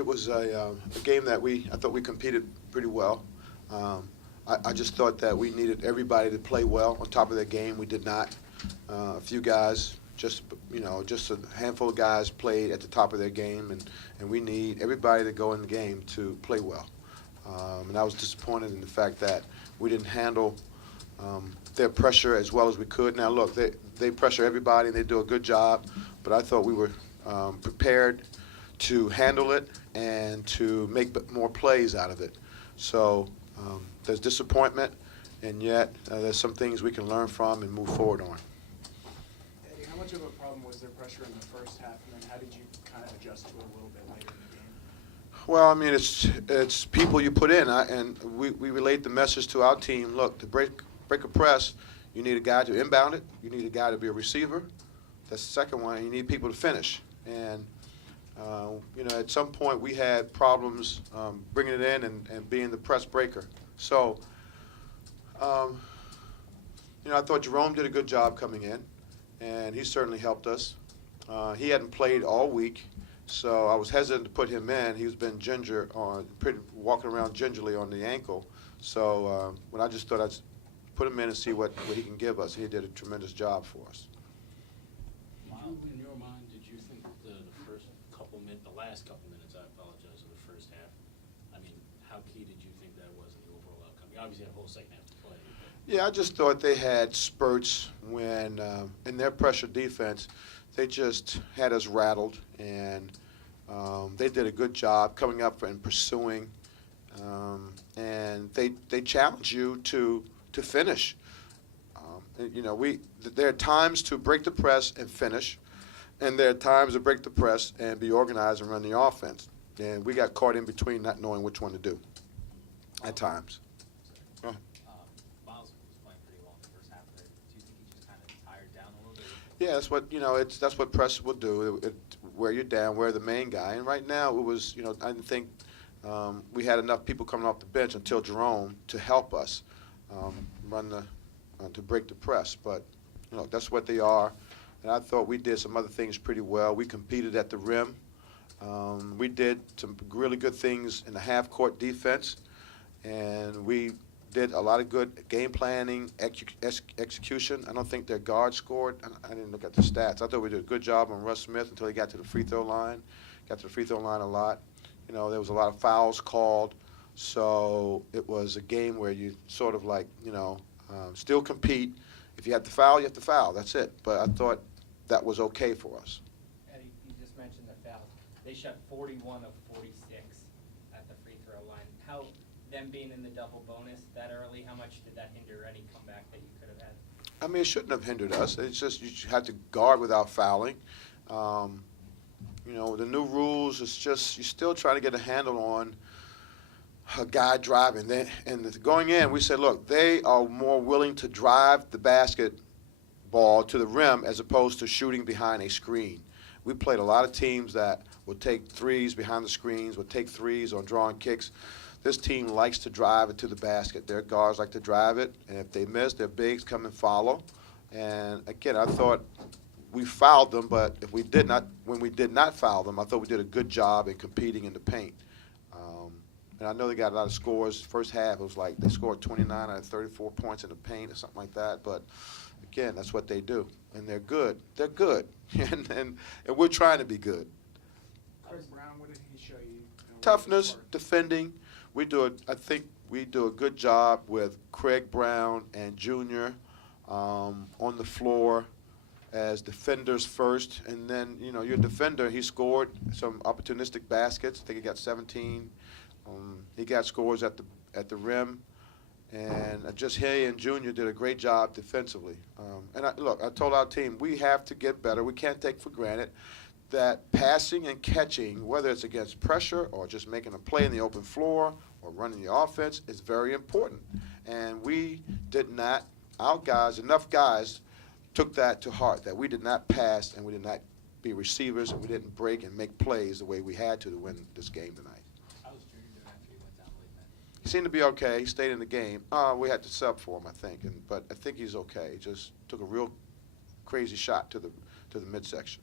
It was a game that I thought we competed pretty well. I just thought that we needed everybody to play well on top of their game. We did not. A few guys, just a handful of guys played at the top of their game, and we need everybody to go in the game to play well. And I was disappointed in the fact that we didn't handle their pressure as well as we could. Now, look, they pressure everybody, and they do a good job, but I thought we were prepared to handle it and to make more plays out of it. So there's disappointment, and yet there's some things we can learn from and move forward on. Eddie, how much of a problem was there pressure in the first half, and then how did you kind of adjust to it a little bit later in the game? Well, I mean, it's people you put in, and we relayed the message to our team. Look, to break a press, you need a guy to inbound it. You need a guy to be a receiver. That's the second one. You need people to finish. And at some point we had problems bringing it in and being the press breaker. So, I thought Jerome did a good job coming in, and he certainly helped us. He hadn't played all week, so I was hesitant to put him in. He's been walking around gingerly on the ankle. So when I just thought I'd put him in and see what he can give us. He did a tremendous job for us. In your mind, did you think the last couple minutes, I apologize, of the first half, I mean, how key did you think that was in the overall outcome? You obviously had a whole second half to play. Yeah, I just thought they had spurts when, in their pressure defense, they just had us rattled, and they did a good job coming up and pursuing, and they challenge you to finish. There are times to break the press and finish, and there are times to break the press and be organized and run the offense. And we got caught in between not knowing which one to do at times. Miles was playing pretty well in the first half there. Do you think he just kind of tired down a little bit? Yeah, that's what press will do. It wear you down, wear the main guy. And right now it was, I didn't think we had enough people coming off the bench until Jerome to help us to break the press. But that's what they are. And I thought we did some other things pretty well. We competed at the rim. We did some really good things in the half-court defense, and we did a lot of good game planning, execution. I don't think their guard scored. I didn't look at the stats. I thought we did a good job on Russ Smith until he got to the free throw line. Got to the free throw line a lot. There was a lot of fouls called, so it was a game where you sort of still compete. If you have to foul, you have to foul. That's it. But I thought that was okay for us. Eddie, you just mentioned the fouls. They shot 41 of 46 at the free throw line. How, them being in the double bonus that early, how much did that hinder any comeback that you could have had? I mean, it shouldn't have hindered us. It's just you had to guard without fouling. The new rules is just you're still trying to get a handle on a guy driving. And going in, we said, look, they are more willing to drive the basketball to the rim as opposed to shooting behind a screen. We played a lot of teams that would take threes behind the screens, would take threes on drawing kicks. This team likes to drive it to the basket. Their guards like to drive it, and if they miss, their bigs come and follow. And again, I thought we fouled them, but when we did not foul them, I thought we did a good job in competing in the paint. And I know they got a lot of scores. First half, it was like they scored 29 out of 34 points in the paint or something like that. But again, that's what they do, and they're good. They're good, and we're trying to be good. Craig Brown, what did he show you? Toughness, defending. I think we do a good job with Craig Brown and Junior on the floor as defenders first, and then your defender. He scored some opportunistic baskets. I think he got 17. He got scores at the rim, and just he and Junior did a great job defensively. I told our team we have to get better. We can't take for granted that passing and catching, whether it's against pressure or just making a play in the open floor or running the offense, is very important. And we did not. Enough guys took that to heart, that we did not pass and we did not be receivers and we didn't break and make plays the way we had to win this game tonight. How was Junior doing after he went down late, man? He seemed to be okay. He stayed in the game. We had to sub for him, I think, but I think he's okay. He just took a real crazy shot to the midsection.